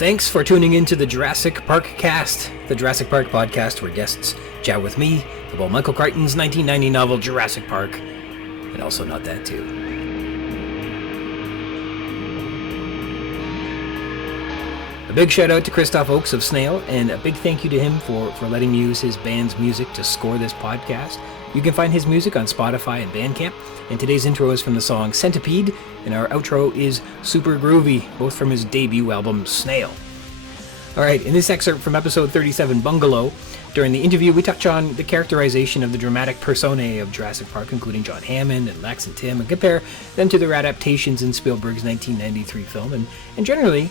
Thanks for tuning in to the Jurassic Park-Cast, the Jurassic Park podcast where guests chat with me about Michael Crichton's 1990 novel Jurassic Park, and also Not That Too. A big shout out to Christoph Oakes of Snail, and a big thank you to him for letting me use his band's music to score this podcast. You can find his music on Spotify and Bandcamp, and today's intro is from the song Centipede, and our outro is Super Groovy, both from his debut album Snail. Alright, in this excerpt from episode 37, Bungalow, during the interview we touch on the characterization of the dramatic personae of Jurassic Park, including John Hammond and Lex and Tim, and compare them to their adaptations in Spielberg's 1993 film, and generally,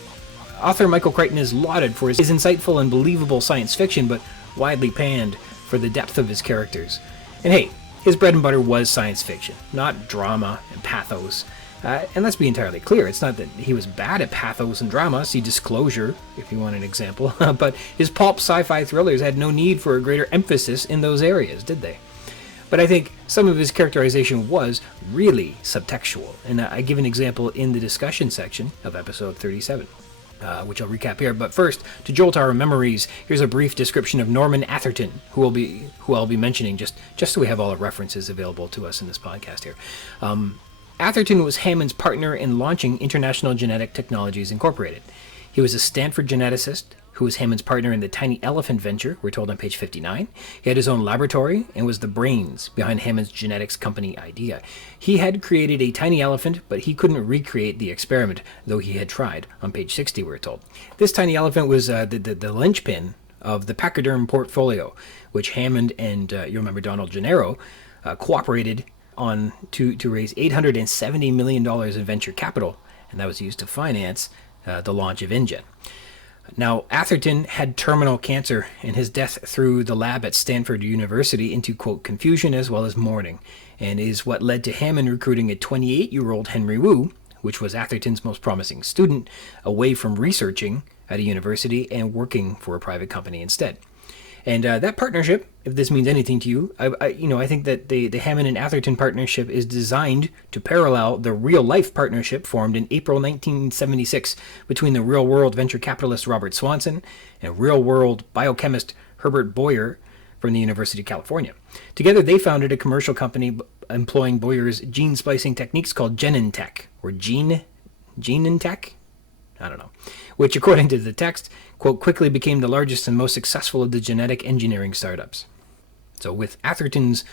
author Michael Crichton is lauded for his insightful and believable science fiction, but widely panned for the depth of his characters. And hey, his bread and butter was science fiction, not drama and pathos. And let's be entirely clear, it's not that he was bad at pathos and drama, see Disclosure, if you want an example, but his pulp sci-fi thrillers had no need for a greater emphasis in those areas, did they? But I think some of his characterization was really subtextual, and I give an example in the discussion section of episode 37. Which I'll recap here. But first, to jolt our memories, here's a brief description of Norman Atherton, who I'll be mentioning just so we have all the references available to us in this podcast here. Atherton was Hammond's partner in launching International Genetic Technologies Incorporated. He was a Stanford geneticist who was Hammond's partner in the Tiny Elephant venture, we're told on page 59. He had his own laboratory and was the brains behind Hammond's genetics company idea. He had created a tiny elephant, but he couldn't recreate the experiment, though he had tried, on page 60, we're told. This tiny elephant was the linchpin of the pachyderm portfolio, which Hammond and, you remember Donald Gennaro, cooperated on to raise $870 million in venture capital, and that was used to finance the launch of InGen. Now, Atherton had terminal cancer, and his death threw the lab at Stanford University into, quote, confusion as well as mourning, and is what led to Hammond recruiting a 28-year-old Henry Wu, which was Atherton's most promising student, away from researching at a university and working for a private company instead. And that partnership, if this means anything to you, I think that the Hammond and Atherton partnership is designed to parallel the real-life partnership formed in April 1976 between the real-world venture capitalist Robert Swanson and real-world biochemist Herbert Boyer from the University of California. Together, they founded a commercial company employing Boyer's gene splicing techniques called Genentech, or Genentech? I don't know. Which, according to the text, quote, quickly became the largest and most successful of the genetic engineering startups. So with Atherton's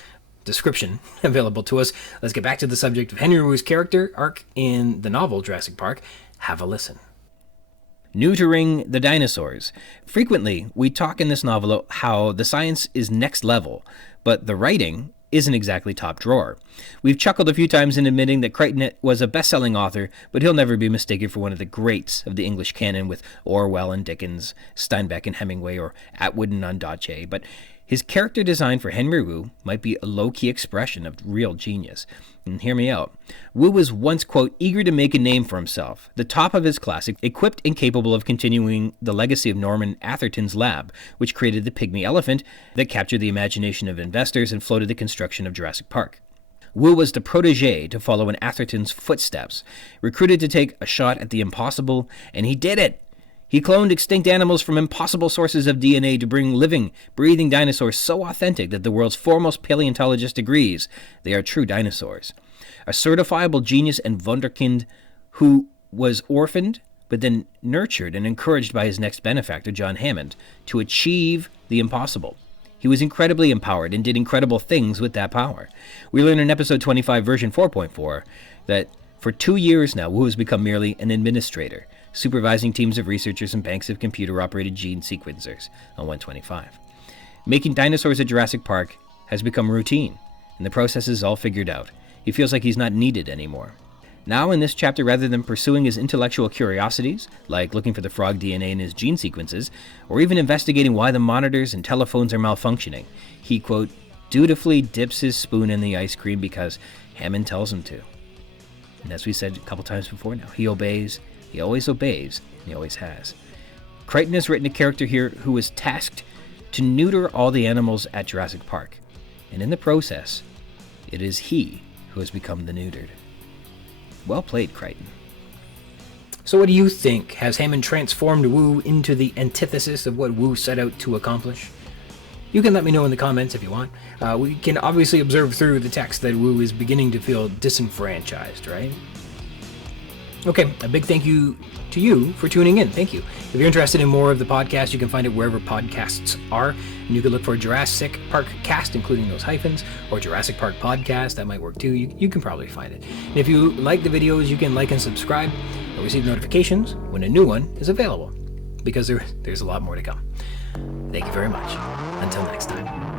description available to us, let's get back to the subject of Henry Wu's character arc in the novel Jurassic Park. Have a listen. Neutering the dinosaurs. Frequently, we talk in this novel how the science is next level, but the writing isn't exactly top drawer. We've chuckled a few times in admitting that Crichton was a best-selling author, but he'll never be mistaken for one of the greats of the English canon with Orwell and Dickens, Steinbeck and Hemingway, or Atwood and Ondaatje. But his character design for Henry Wu might be a low-key expression of real genius. And hear me out. Wu was once, quote, eager to make a name for himself, the top of his class, equipped and capable of continuing the legacy of Norman Atherton's lab, which created the pygmy elephant that captured the imagination of investors and floated the construction of Jurassic Park. Wu was the protege to follow in Atherton's footsteps, recruited to take a shot at the impossible, and he did it! He cloned extinct animals from impossible sources of DNA to bring living, breathing dinosaurs so authentic that the world's foremost paleontologist agrees they are true dinosaurs. A certifiable genius and wunderkind who was orphaned, but then nurtured and encouraged by his next benefactor, John Hammond, to achieve the impossible. He was incredibly empowered and did incredible things with that power. We learn in episode 25, version 4.4, that for 2 years now, Wu has become merely an administrator, supervising teams of researchers and banks of computer-operated gene sequencers on 125. Making dinosaurs at Jurassic Park has become routine, and the process is all figured out. He feels like he's not needed anymore. Now in this chapter, rather than pursuing his intellectual curiosities, like looking for the frog DNA in his gene sequences, or even investigating why the monitors and telephones are malfunctioning, he, quote, dutifully dips his spoon in the ice cream because Hammond tells him to. And as we said a couple times before now, he obeys, he always obeys, and he always has. Crichton has written a character here who was tasked to neuter all the animals at Jurassic Park, and in the process, it is he who has become the neutered. Well played, Crichton. So what do you think? Has Hammond transformed Wu into the antithesis of what Wu set out to accomplish? You can let me know in the comments if you want. We can obviously observe through the text that Wu is beginning to feel disenfranchised, right? Okay, a big thank you to you for tuning in. Thank you. If you're interested in more of the podcast, you can find it wherever podcasts are. And you can look for Juras-Sick Park-Cast, including those hyphens, or Jurassic Park Podcast. That might work too. You can probably find it. And if you like the videos, you can like and subscribe or receive notifications when a new one is available, because there's a lot more to come. Thank you very much. Until next time.